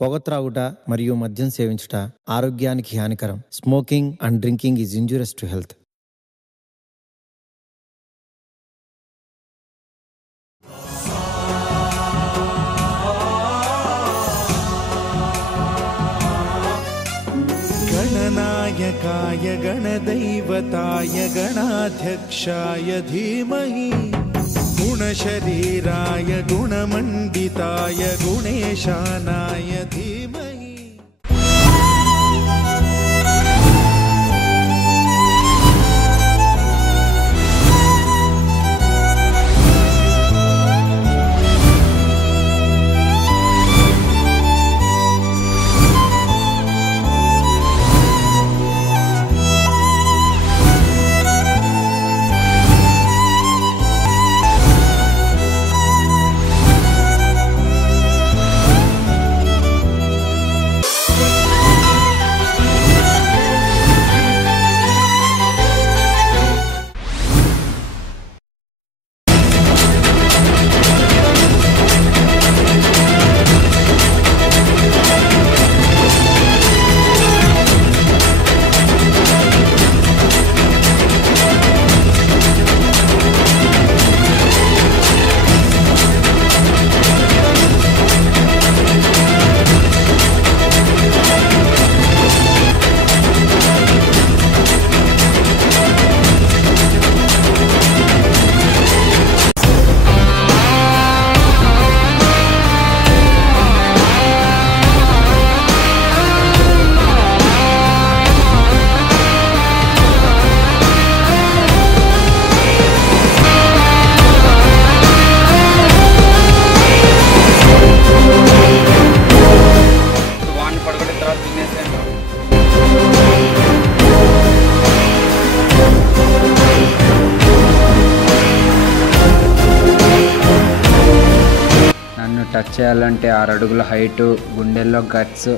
పొగ త్రాగుట మరియు మద్యం సేవించుట ఆరోగ్యానికి హానికరం. Smoking and drinking is injurious to health. गणनायकाय गणदैवताय गणाध्यक्षाय धीमहि गुणशरीराय गुणमण्डिताय गुणेशानाय धीमहि. టచ్ చేయాలంటే 6 అడుగుల హైటు, గుండెల్లో గట్స్,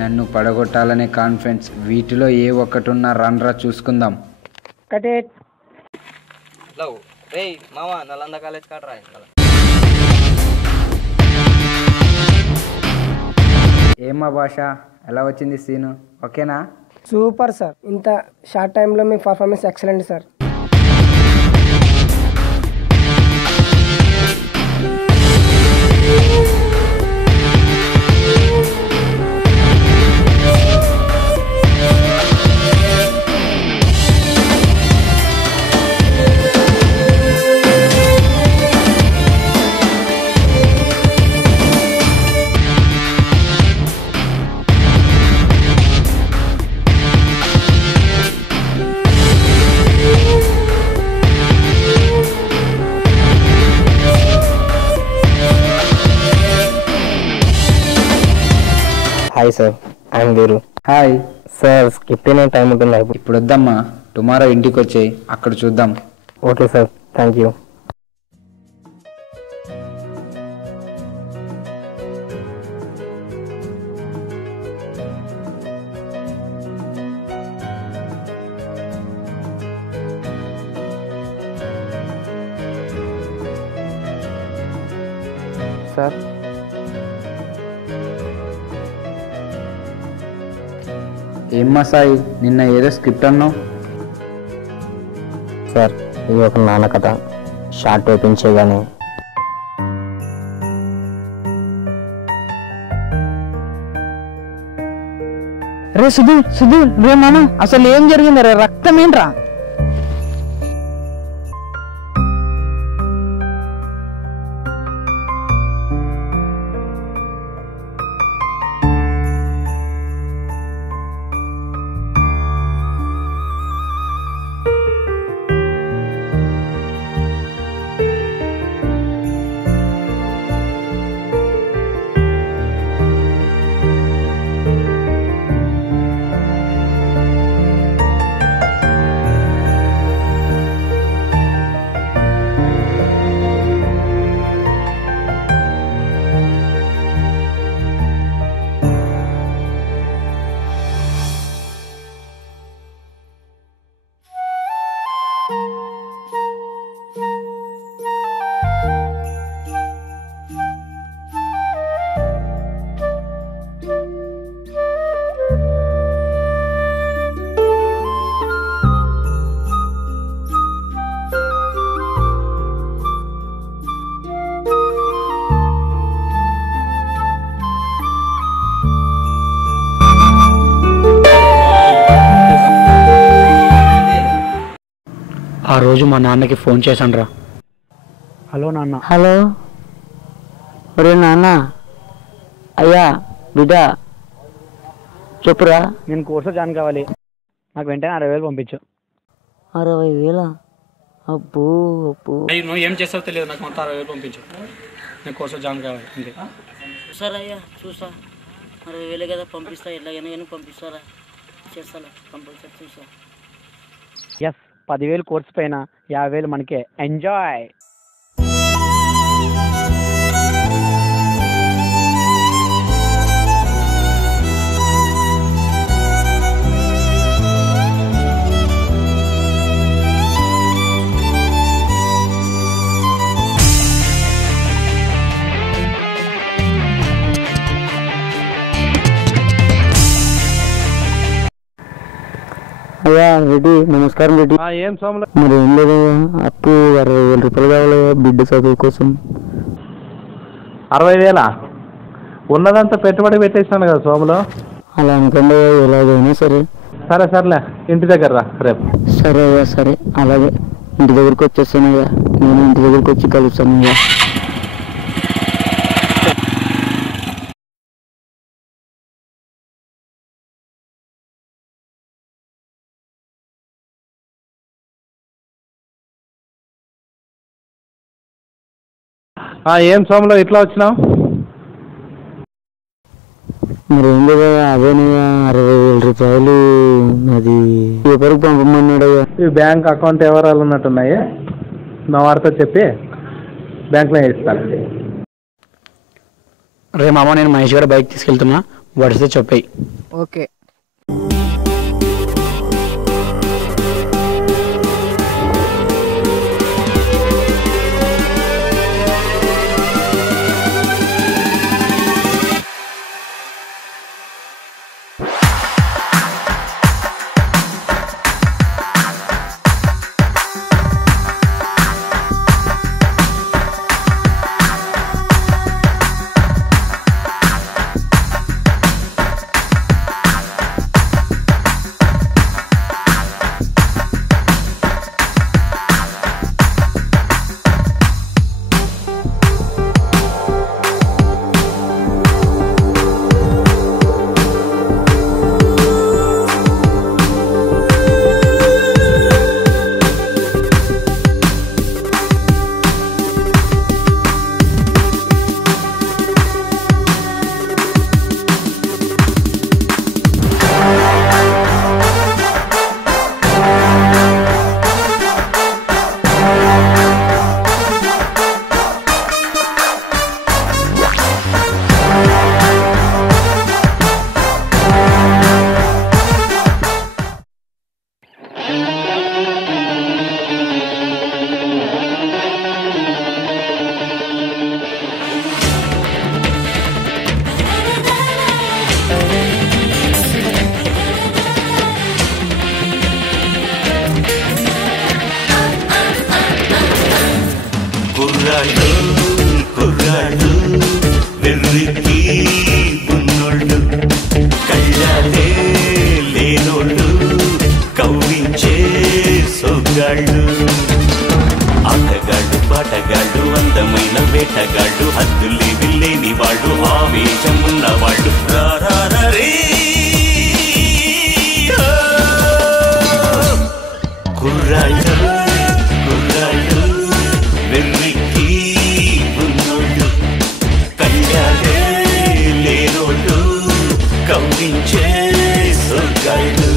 నన్ను పడగొట్టాలనే కాన్ఫిడెన్స్, వీటిలో ఏ ఒక్కటి ఉన్నా రన్రా చూసుకుందాం. ఏమా భాష, ఎలా వచ్చింది సీను? ఓకేనా? సూపర్ సార్, ఇంత షార్ట్ టైంలో మీ performance excellent sir. Hi sir, I am Veeru. Hi sir, skip అయిన టైం ఉంటుందా? ఇప్పుడు వద్దమ్మా, టుమారో ఇంటికి వచ్చేయి, అక్కడ చూద్దాం. Okay sir, thank you. Sir, ఏమ్మా సాయి, నిన్న ఏదో స్క్రిప్ట్ అన్నావు? సార్, ఇది ఒక నాన్న కథ. షార్ట్ ఓపెన్ చేయగానే రే సుధీర్ రే నాన్న, అసలు ఏం జరిగింది రే? రక్తం ఏంట్రా? రోజు మా నాన్నకి ఫోన్ చేశాను రా. హలో నాన్న. హలో, ఒరే నాన్న. అయ్యా బిడ్డ చెప్పురా. నేను కోర్సులో జాయిన్ కావాలి, నాకు వెంటనే 60,000 పంపించు. 60,000? అబ్బో అబ్బో. నువ్వు ఏం చేస్తావో తెలియదు, నాకు మొత్తం 60,000 పంపించు. నేను కోర్సులో జాయిన్ కావాలి అంతే. సరే అయ్యా, చూస్తా. 60,000 కదా, పంపిస్తా. ఎట్లాగైనా కానీ పంపిస్తారా, చేస్తారా కంపల్సరీ చూస్తా. ఎస్, 10,000 కోర్సు పైన 50,000 మనకే. ఎంజాయ్. అయ్యా రెడ్డి, నమస్కారం రెడ్డి. ఏం సోమల? మరి ఏం లేదు, అప్పు 60,000 రూపాయలు కావాలి బిడ్డ చదువు కోసం. 60,000 ఉన్నదంతా పెట్టుబడి పెట్టేసాను కదా సోములో. అలా అనుకోండి, ఎలాగైనా సరే. సరేలే, ఇంటి దగ్గర రా రేపు. సరే అయ్యా, సరే. అలాగే ఇంటి దగ్గరికి వచ్చేస్తానయ్యా, నేను ఇంటి దగ్గరికి వచ్చి కలుస్తానయ్యా. ఏం సోమలో ఇట్లా వచ్చినావు? మరి ఏం లేదా, అదేనయ్యా 60,000 రూపాయలు అది పేపర్కి పంపమన్నాడయ్యా. ఈ బ్యాంక్ అకౌంట్ వివరాలు ఉన్నట్టున్నాయి, నా వారితో చెప్పి బ్యాంక్లో వేస్తాను. రే మామ, నేను మహేష్ గారు బైక్ తీసుకెళ్తున్నా, వడిస్తే చెప్పాయి. ఓకే. కుర్రాళ్ళు వెర్రికి ఉన్నోళ్ళు, కళ్ళాలే లేనోళ్ళు, కవ్వించే సొగ్గాళ్ళు, ఆటగాళ్ళు పాటగాళ్ళు, అందమైన వేటగాళ్ళు, హద్దులేవి లేని వాళ్ళు, ఆవేశం ఉన్నవాళ్ళు, రారే కుర్రాళ్ళు కుర్రాళ్ళు వెర్రికి ఉన్నోళ్ళు, కళ్ళాలే లేనోళ్ళు, కవ్వించే సొగ్గాళ్ళు.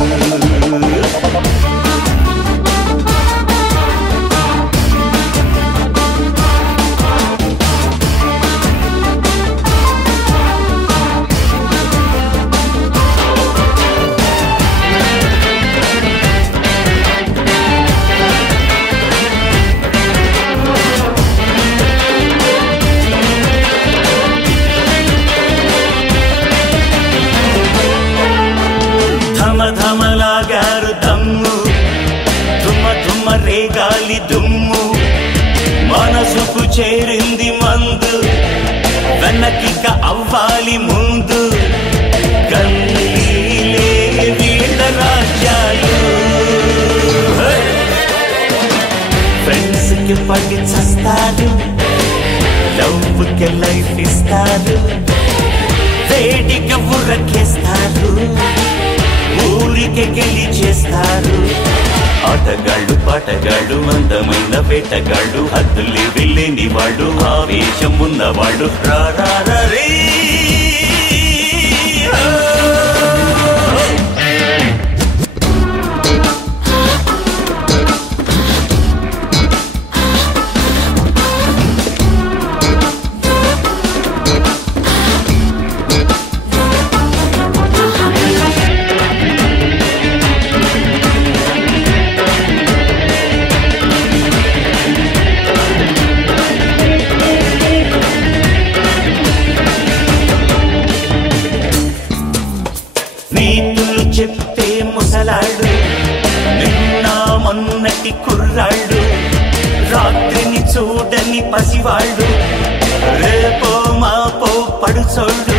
ధమధమలాగారు దమ్ము, ధుమ్మ ధుమ్మ రేగాలి దుమ్ము, మనసుకు చేరింది మందు, వెనకిక అవ్వాలి ముందు, గల్లీలే వీళ్ళ రాజ్యాలు. పడి చస్తారు, లవ్వుకి లైఫ్ ఇస్తారు, వేడిగా ఉరకేస్తారు, ఊరికే గెలిచేస్తారు. ఆటగాళ్ళు పాటగాళ్ళు అందమైన వేటగాళ్ళు, హద్దులు వెళ్ళని వాడు ఆవేశం ఉన్నవాడు. రారే నీతులు చెప్పే ముసలాళ్ళు, నిన్న మొన్నటి కుర్రాళ్ళు, రాత్రిని చూడని పసివాళ్ళు, రేపో మాపో పడుచోళ్ళు,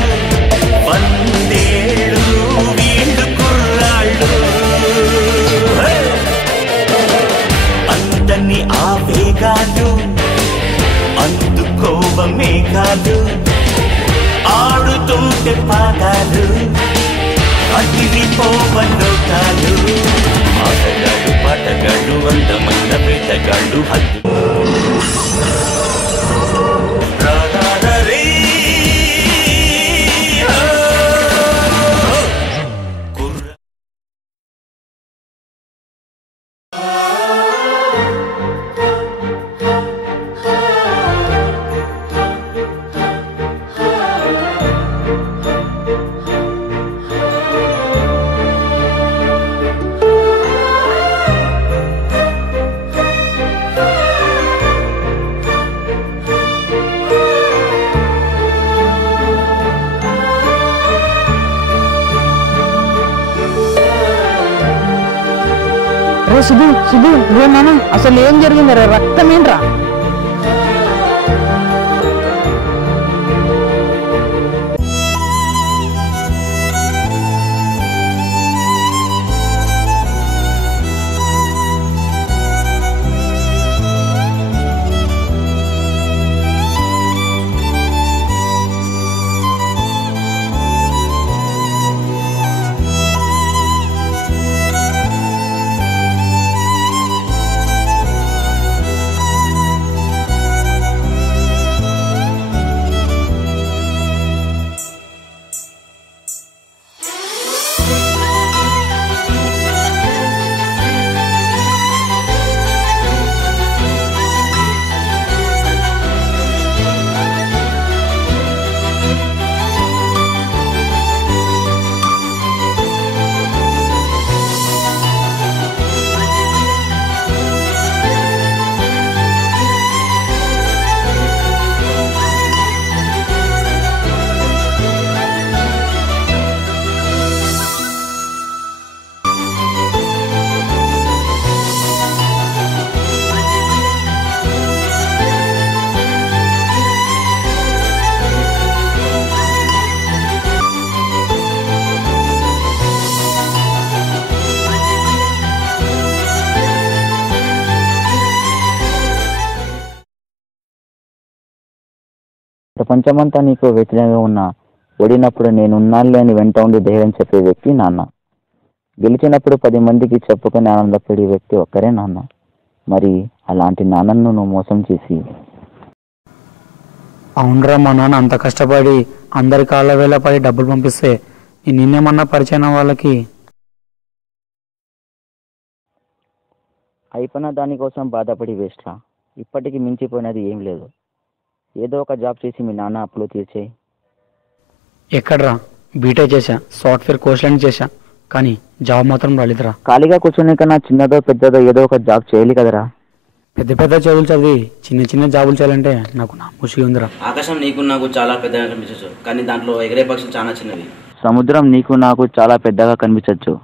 వందేళ్ళు వీళ్ళు కుర్రాళ్ళు. అందని ఆవేగాలు, అందుకోవ మేఘాలు, ఆడుతుంటే పాదాలు, అదిరిపోవలోకాలు. ఆటగాడు పాటగాడు అందమైన వేటగాడు, రే సిద్ధు సిద్ధు రే నాన్న అసలు ఏం జరిగింది రే? రక్తం ఏంట్రా? ప్రపంచమంతా నీకు వ్యతిరేకంగా ఉన్నా ఓడినప్పుడు నేనున్నానులే అని వెంట ఉండి ధైర్యం చెప్పే వ్యక్తి నాన్న. గెలిచినప్పుడు 10 మందికి చెప్పుకొని ఆనందపడే వ్యక్తి ఒక్కరే నాన్న. మరి అలాంటి నాన్నను నువ్వు మోసం చేసి. అవునరా, మా నాన్న అంత కష్టపడి అందరి కాళ్ళ వేళ పడి డబ్బులు పంపిస్తే నిన్నేమన్నా పరిచయం వాళ్ళకి అయిపోయిన దానికోసం బాధపడి వేస్ట్రా. ఇప్పటికి మించిపోయినది ఏం లేదు. ఏదో ఒక జాబ్ చేసి మీ నాన్న అప్పులు తీర్చేయి. ఎక్కడ్రా? బీటెక్ చేశా, సాఫ్ట్వేర్ కోర్సులన్నీ చేశా, కానీ జాబ్ మాత్రం రాలేదురా. ఖాళీగా కూర్చునే కన్నా చిన్నదో పెద్దదో ఏదో ఒక జాబ్ చేయాలి కదరా. పెద్ద పెద్ద చదువులు చదివి చిన్న చిన్న జాబులు చేయాలంటే నాకు నా ముసిగి ఉందిరా. ఆకాశం నీకు నాకు చాలా పెద్దగా కనిపించచ్చు, కానీ దాంట్లో ఎగిరే పక్షులు చాలా చిన్నవి. సముద్రం నీకు నాకు చాలా పెద్దగా కనిపించవచ్చు,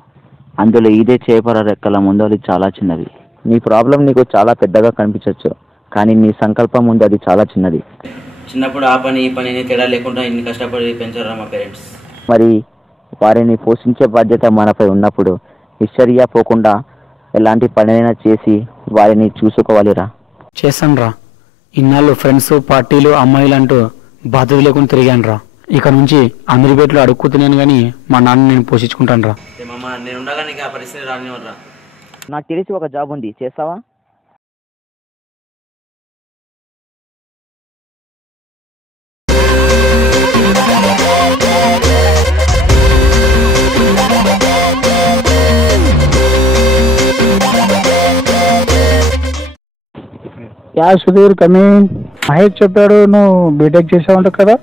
అందులో ఈదే చేపల రెక్కల ముందు అది చాలా చిన్నది. నీ ప్రాబ్లం నీకు చాలా పెద్దగా కనిపించవచ్చు, కానీ నీ సంకల్పం ముందు అది చాలా చిన్నది. చిన్నప్పుడు ఆ పని ఈ పని తేడా లేకుండా ఇన్ని కష్టపడి పెంచారా మా పేరెంట్స్. మరి వారిని పోషించే బాధ్యత మనపై ఉన్నప్పుడు హిస్టరియా పోకుండా ఎలాంటి పనైనా చేసి వారిని చూసుకోవాలిరా. చేస్తాను రా. ఇన్నాళ్ళు ఫ్రెండ్స్ పార్టీలు అమ్మాయిలు అంటూ బాధ్యత లేకుండా తిరిగాను రా. ఇక నుంచి అమీర్పేటలో అడుక్కుతున్నాను కానీ మా నాన్న నేను పోషించుకుంటాను రా. నేను ఉండగా నీకు ఆ పరిస్థితి రానివ్వరా. నాకు తెలిసి ఒక జాబ్ ఉంది, చేస్తావా? Yeah Sudheer coming. మహేష్ చెప్పాడు నువ్వు బీటెక్ చేసావంట కదా?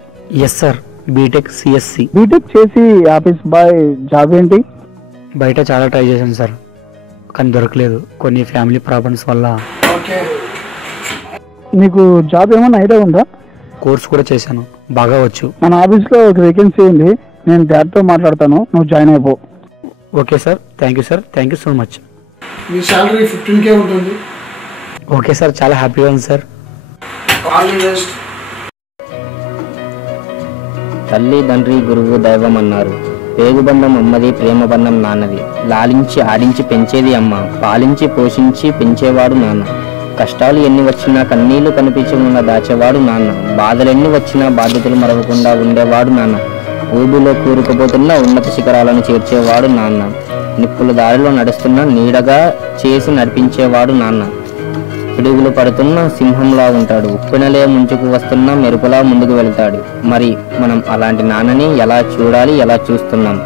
Yes sir, B Tech CSE. B Tech చేసి ఆఫీస్ బాయ్ జాబ్ ఏంటి? బయట చాలా ట్రై చేశాను సార్, కానీ దొరకలేదు. కొన్ని ఫ్యామిలీ ప్రాబ్లమ్స్ వల్ల. నీకు జాబ్ ఏమైనా ఐడియా ఉందా? కోర్స్ కూడా చేశాను, బాగా వచ్చు. మన ఆఫీస్లో ఒక వేకెన్సీ ఉంది, నేను డాడ్తో మాట్లాడతాను, నువ్వు జాయిన్ అయిపో. Okay sir, thank you sir, thank you so much. Me salary 15K ఉంటుంది. ఓకే సార్, చాలా హ్యాపీగా ఉంది సార్. All the best. తల్లి తండ్రి గురువు దైవం అన్నారు. పేగుబంధం అమ్మది, ప్రేమ బంధం నాన్నది. లాలించి ఆడించి పెంచేది అమ్మ, పాలించి పోషించి పెంచేవాడు నాన్న. కష్టాలు ఎన్ని వచ్చినా కన్నీళ్లు కనిపించకుండా దాచేవాడు నాన్న. బాధలెన్ని వచ్చినా బాధ్యతలు మరవకుండా ఉండేవాడు నాన్న. ఊబిలో కూరుకుపోతున్న ఉన్నత శిఖరాలను చేర్చేవాడు నాన్న. నిప్పుల దారిలో నడుస్తున్న నీడగా చేసి నడిపించేవాడు నాన్న. పిడుగులు పడుతున్న సింహంలా ఉంటాడు, ఉప్పెనలే ముంచుకు వస్తున్న మెరుపులా ముందుకు వెళ్తాడు. మరి మనం అలాంటి నాన్నని ఎలా చూడాలి, ఎలా చూస్తున్నాం?